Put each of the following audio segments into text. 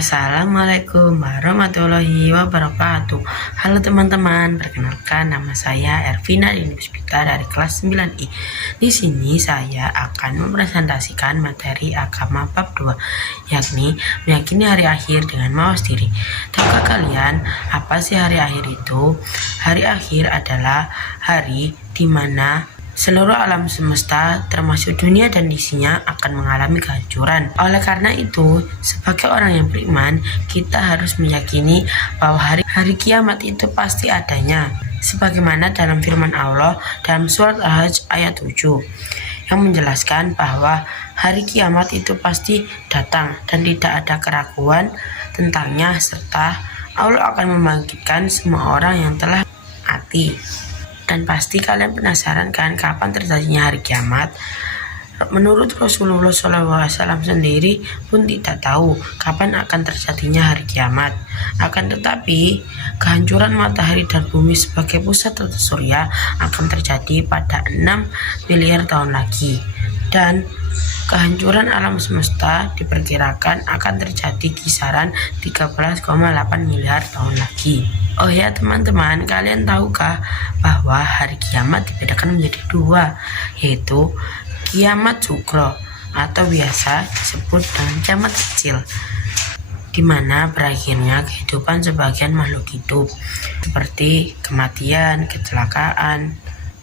Assalamualaikum warahmatullahi wabarakatuh. Halo teman-teman, perkenalkan nama saya Ervina Dini Puspita dari kelas 9I. Di sini saya akan mempresentasikan materi agama bab 2, yakni meyakini hari akhir dengan mawas diri. Tahukah kalian apa sih hari akhir itu? Hari akhir adalah hari di mana seluruh alam semesta termasuk dunia dan isinya akan mengalami kehancuran. Oleh karena itu, sebagai orang yang beriman, kita harus meyakini bahwa hari kiamat itu pasti adanya. Sebagaimana dalam firman Allah dalam surat Al-Hajj ayat 7 yang menjelaskan bahwa hari kiamat itu pasti datang dan tidak ada keraguan tentangnya, serta Allah akan membangkitkan semua orang yang telah mati. Dan pasti kalian penasaran kan kapan terjadinya hari kiamat? Menurut Rasulullah SAW sendiri pun tidak tahu kapan akan terjadinya hari kiamat. Akan tetapi, kehancuran matahari dan bumi sebagai pusat tata surya akan terjadi pada 6 miliar tahun lagi. Dan kehancuran alam semesta diperkirakan akan terjadi kisaran 13,8 miliar tahun lagi. Oh ya teman-teman, kalian tahukah bahwa hari kiamat dibedakan menjadi dua, yaitu kiamat sugro atau biasa disebut dengan kiamat kecil, di mana berakhirnya kehidupan sebagian makhluk hidup seperti kematian, kecelakaan,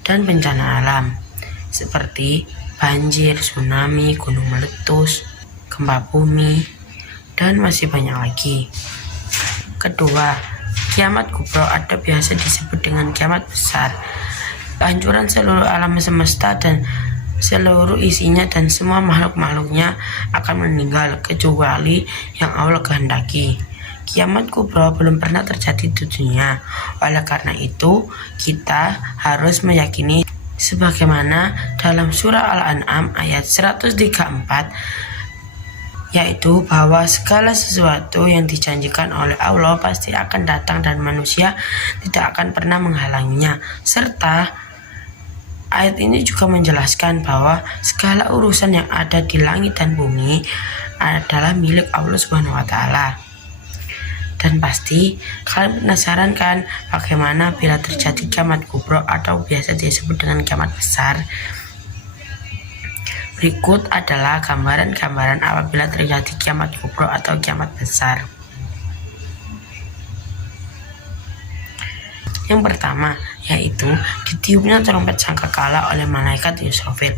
dan bencana alam seperti banjir, tsunami, gunung meletus, gempa bumi, dan masih banyak lagi. Kedua, kiamat kubro atau biasa disebut dengan kiamat besar. Kehancuran seluruh alam semesta dan seluruh isinya dan semua makhluk-makhluknya akan meninggal kecuali yang Allah kehendaki. Kiamat kubro belum pernah terjadi di dunia. Oleh karena itu, kita harus meyakini sebagaimana dalam surah Al-An'am ayat 134, yaitu bahwa segala sesuatu yang dijanjikan oleh Allah pasti akan datang dan manusia tidak akan pernah menghalanginya. Serta ayat ini juga menjelaskan bahwa segala urusan yang ada di langit dan bumi adalah milik Allah Subhanahu wa Ta'ala. Dan pasti kalian penasaran kan bagaimana bila terjadi kiamat kubro atau biasa disebut dengan kiamat besar? Berikut adalah gambaran-gambaran apabila terjadi kiamat kubro atau kiamat besar. Yang pertama, yaitu ditiupnya trompet sangkakala oleh malaikat Israfil.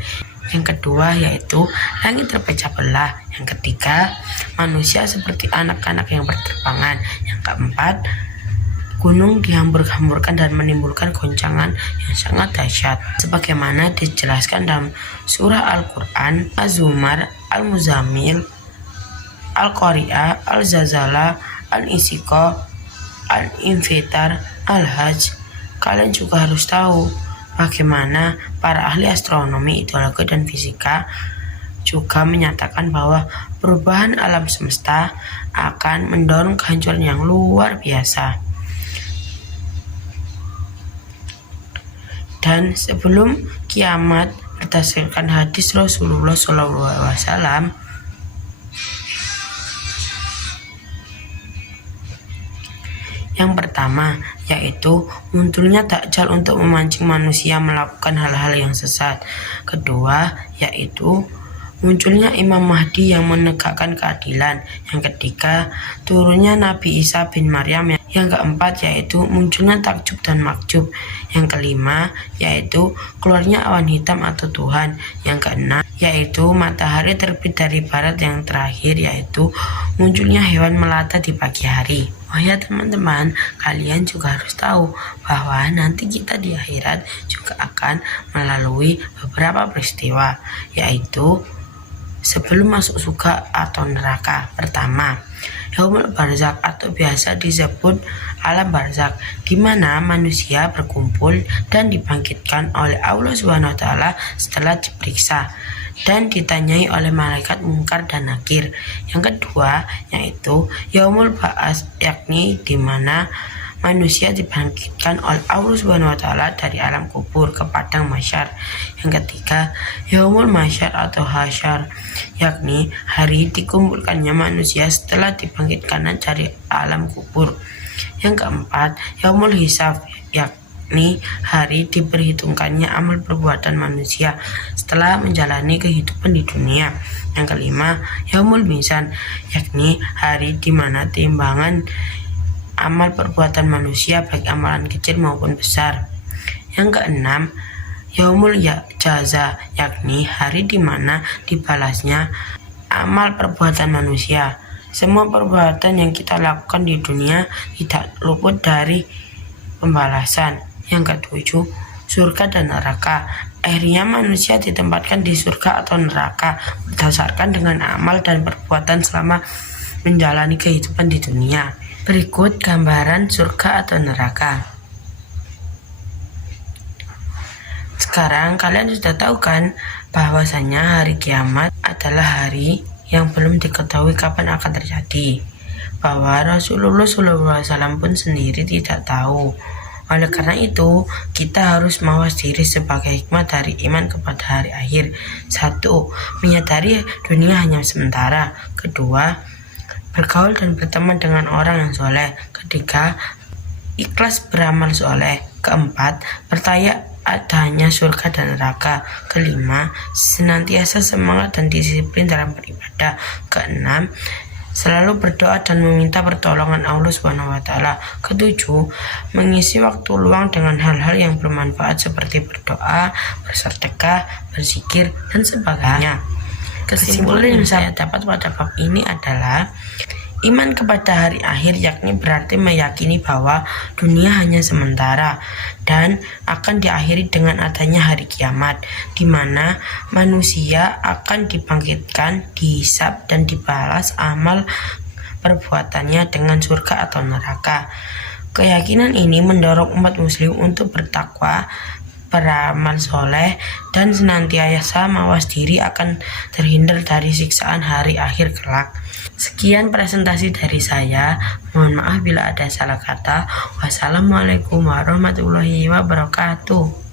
Yang kedua, yaitu langit terpecah belah. Yang ketiga, manusia seperti anak-anak yang berterbangan. Yang keempat, gunung dihambur-hamburkan dan menimbulkan goncangan yang sangat dahsyat, sebagaimana dijelaskan dalam surah Al-Quran, Az-Zumar, Al-Muzammil, Al-Qari'ah, Al-Zalzalah, Al-Insyikah, Al-Infitar, Al-Hajj. Kalian juga harus tahu bagaimana para ahli astronomi, ideologi, dan fisika juga menyatakan bahwa perubahan alam semesta akan mendorong kehancuran yang luar biasa. Dan sebelum kiamat, berdasarkan hadis Rasulullah SAW, yang pertama yaitu munculnya Dajjal untuk memancing manusia melakukan hal-hal yang sesat. Kedua yaitu munculnya Imam Mahdi yang menegakkan keadilan. Yang ketiga, turunnya Nabi Isa bin Maryam. Yang keempat yaitu munculnya takjub dan makjub. Yang kelima yaitu keluarnya awan hitam atau Tuhan. Yang keenam yaitu matahari terbit dari barat. Yang terakhir yaitu munculnya hewan melata di pagi hari. Oh ya teman-teman, kalian juga harus tahu bahwa nanti kita di akhirat juga akan melalui beberapa peristiwa, yaitu sebelum masuk surga atau neraka. Pertama, Yaumul Barzakh atau biasa disebut alam barzakh, di mana manusia berkumpul dan dibangkitkan oleh Allah Subhanahu wa Ta'ala setelah diperiksa dan ditanyai oleh malaikat Munkar dan Nakir. Yang kedua yaitu Yaumul Ba'ats, yakni di mana manusia dibangkitkan oleh Allah Subhanahu wa taala dari alam kubur ke padang mahsyar. Yang ketiga, yaumul mahsyar atau hasyar, yakni hari dikumpulkannya manusia setelah dibangkitkan dari alam kubur. Yang keempat, yaumul hisab, yakni hari diperhitungkannya amal perbuatan manusia setelah menjalani kehidupan di dunia. Yang kelima, yaumul mizan, yakni hari di mana timbangan amal perbuatan manusia baik amalan kecil maupun besar. Yang keenam, yaumul jaza, yakni hari di mana dibalasnya amal perbuatan manusia. Semua perbuatan yang kita lakukan di dunia tidak luput dari pembalasan. Yang ketujuh, surga dan neraka. Akhirnya manusia ditempatkan di surga atau neraka berdasarkan dengan amal dan perbuatan selama menjalani kehidupan di dunia. Berikut gambaran surga atau neraka. Sekarang kalian sudah tahu kan bahwasanya hari kiamat adalah hari yang belum diketahui kapan akan terjadi. Bahwa Rasulullah SAW pun sendiri tidak tahu. Oleh karena itu, kita harus mawas diri sebagai hikmah dari iman kepada hari akhir. 1. Menyadari dunia hanya sementara. 2. Bergaul dan berteman dengan orang yang soleh. 3. Ikhlas beramal soleh. 4. Percaya adanya surga dan neraka. 5. Senantiasa semangat dan disiplin dalam beribadah. 6. Selalu berdoa dan meminta pertolongan Allah Subhanahu wa taala. 7. Mengisi waktu luang dengan hal-hal yang bermanfaat seperti berdoa, bersedekah, berzikir, dan sebagainya. Kesimpulan yang saya dapat pada bab ini adalah iman kepada hari akhir, yakni berarti meyakini bahwa dunia hanya sementara dan akan diakhiri dengan adanya hari kiamat, di mana manusia akan dibangkitkan, dihisab, dan dibalas amal perbuatannya dengan surga atau neraka. Keyakinan ini mendorong umat muslim untuk bertakwa, beramal soleh, dan senantiasa mawas diri akan terhindar dari siksaan hari akhir kelak. Sekian presentasi dari saya. Mohon maaf bila ada salah kata. Wassalamualaikum warahmatullahi wabarakatuh.